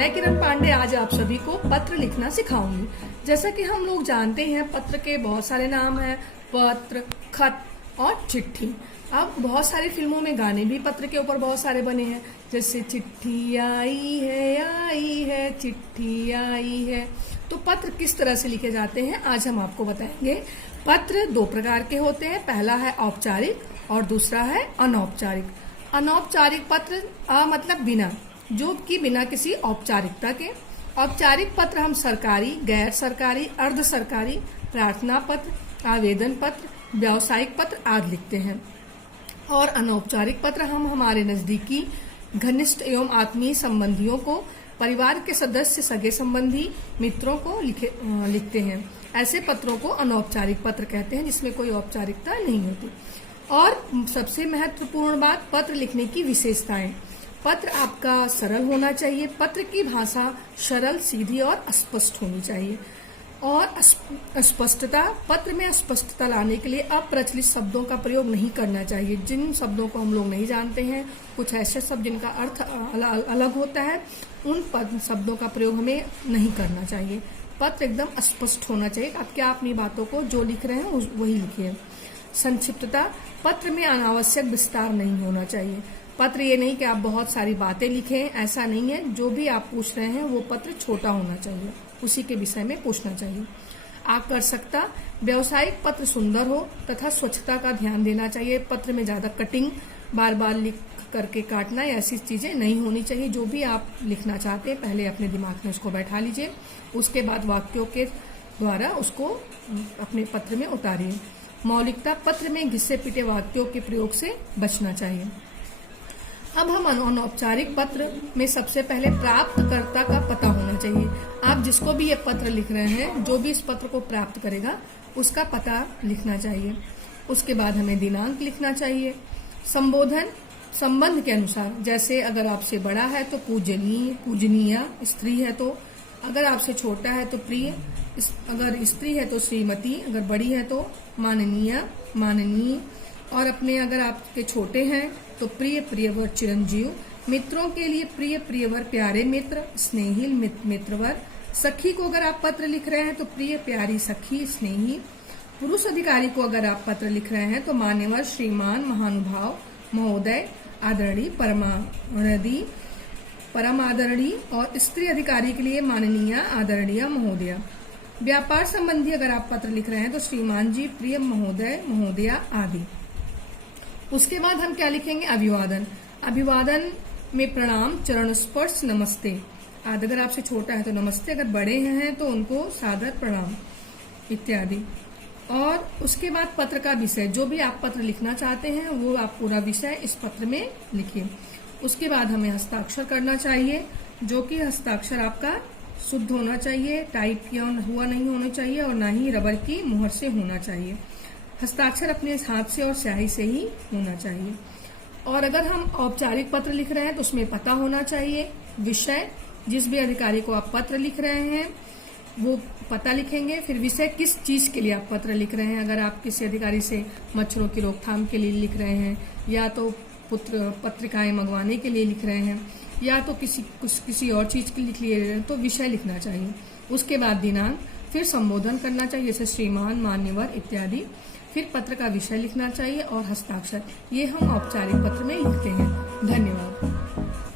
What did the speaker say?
मैं किरण पांडे आज आप सभी को पत्र लिखना सिखाऊंगी। जैसा कि हम लोग जानते हैं पत्र के बहुत सारे नाम हैं, पत्र, खत और चिट्ठी। अब बहुत सारी फिल्मों में गाने भी पत्र के ऊपर बहुत सारे बने हैं, जैसे चिट्ठी आई है चिट्ठी आई है। तो पत्र किस तरह से लिखे जाते हैं आज हम आपको बताएंगे। पत्र दो प्रकार के होते हैं, पहला है औपचारिक और दूसरा है अनौपचारिक। अनौपचारिक पत्र मतलब बिना, जो कि बिना किसी औपचारिकता के। औपचारिक पत्र हम सरकारी, गैर सरकारी, अर्ध सरकारी, प्रार्थना पत्र, आवेदन पत्र, व्यावसायिक पत्र आदि लिखते हैं। और अनौपचारिक पत्र हम हमारे नजदीकी, घनिष्ठ एवं आत्मीय संबंधियों को, परिवार के सदस्य, सगे संबंधी, मित्रों को लिखते हैं। ऐसे पत्रों को अनौपचारिक पत्र कहते हैं, जिसमें कोई औपचारिकता नहीं होती। और सबसे महत्वपूर्ण बात, पत्र लिखने की विशेषताएं। पत्र आपका सरल होना चाहिए। पत्र की भाषा सरल, सीधी और स्पष्ट होनी चाहिए। और स्पष्टता, पत्र में स्पष्टता लाने के लिए अप्रचलित शब्दों का प्रयोग नहीं करना चाहिए। जिन शब्दों को हम लोग नहीं जानते हैं, कुछ ऐसे शब्द जिनका अर्थ अलग होता है, उन शब्दों का प्रयोग हमें नहीं करना चाहिए। पत्र एकदम स्पष्ट होना चाहिए। आप क्या अपनी बातों को जो लिख रहे हैं वही लिखिए। संक्षिप्तता, पत्र में अनावश्यक विस्तार नहीं होना चाहिए। पत्र ये नहीं कि आप बहुत सारी बातें लिखें, ऐसा नहीं है। जो भी आप पूछ रहे हैं वो पत्र छोटा होना चाहिए, उसी के विषय में पूछना चाहिए। आकर्षकता, व्यावसायिक पत्र सुंदर हो तथा स्वच्छता का ध्यान देना चाहिए। पत्र में ज्यादा कटिंग, बार बार लिख करके काटना, ऐसी चीजें नहीं होनी चाहिए। जो भी आप लिखना चाहते हैं पहले अपने दिमाग में उसको बैठा लीजिए, उसके बाद वाक्यों के द्वारा उसको अपने पत्र में उतारिए। मौलिकता, पत्र में घिसे पिटे वाक्यों के प्रयोग से बचना चाहिए। अब हम अनौपचारिक पत्र में सबसे पहले प्राप्तकर्ता का पता होना चाहिए। आप जिसको भी ये पत्र लिख रहे हैं, जो भी इस पत्र को प्राप्त करेगा, उसका पता लिखना चाहिए। उसके बाद हमें दिनांक लिखना चाहिए। संबोधन, संबंध के अनुसार, जैसे अगर आपसे बड़ा है तो पूजनीय, पूजनीय, स्त्री है तो, अगर आपसे छोटा है तो प्रिय, अगर स्त्री है तो श्रीमती, अगर बड़ी है तो माननीय, माननीय। और अपने अगर आपके छोटे हैं तो प्रिय, प्रियवर, चिरंजीव। मित्रों के लिए प्रिय, प्रियवर, प्यारे मित्र, स्नेही, मित्रवर। सखी को अगर आप पत्र लिख रहे हैं तो प्रिय, प्यारी सखी, स्नेही। पुरुष अधिकारी को अगर आप पत्र लिख रहे हैं तो मान्यवर, श्रीमान, महानुभाव, महोदय, आदरणीय, परमादरणीय, परम आदरणीय। और स्त्री अधिकारी के लिए माननीय, आदरणीय, महोदया। व्यापार संबंधी अगर आप पत्र लिख रहे हैं तो श्रीमान जी, प्रिय, महोदय, महोदया आदि। उसके बाद हम क्या लिखेंगे? अभिवादन। अभिवादन में प्रणाम, चरण स्पर्श, नमस्ते आदि। अगर आपसे छोटा है तो नमस्ते, अगर बड़े हैं तो उनको सादर प्रणाम इत्यादि। और उसके बाद पत्र का विषय, जो भी आप पत्र लिखना चाहते हैं वो आप पूरा विषय इस पत्र में लिखिए। उसके बाद हमें हस्ताक्षर करना चाहिए, जो कि हस्ताक्षर आपका शुद्ध होना चाहिए, टाइप किया हुआ नहीं होना चाहिए और ना ही रबर की मुहर से होना चाहिए। हस्ताक्षर अपने हाथ से और स्याही से ही होना चाहिए। और अगर हम औपचारिक पत्र लिख रहे हैं तो उसमें पता होना चाहिए, विषय, जिस भी अधिकारी को आप पत्र लिख रहे हैं वो पता लिखेंगे। फिर विषय, किस चीज के लिए आप पत्र लिख रहे हैं। अगर आप किसी अधिकारी से मच्छरों की रोकथाम के लिए लिख रहे हैं, या तो पत्रिकाएं मंगवाने के लिए लिख रहे हैं, या तो किसी और चीज के लिए तो विषय लिखना चाहिए। उसके बाद दिनांक, फिर संबोधन करना चाहिए, जैसे श्रीमान, मान्यवर इत्यादि। फिर पत्र का विषय लिखना चाहिए और हस्ताक्षर। ये हम औपचारिक पत्र में लिखते हैं। धन्यवाद।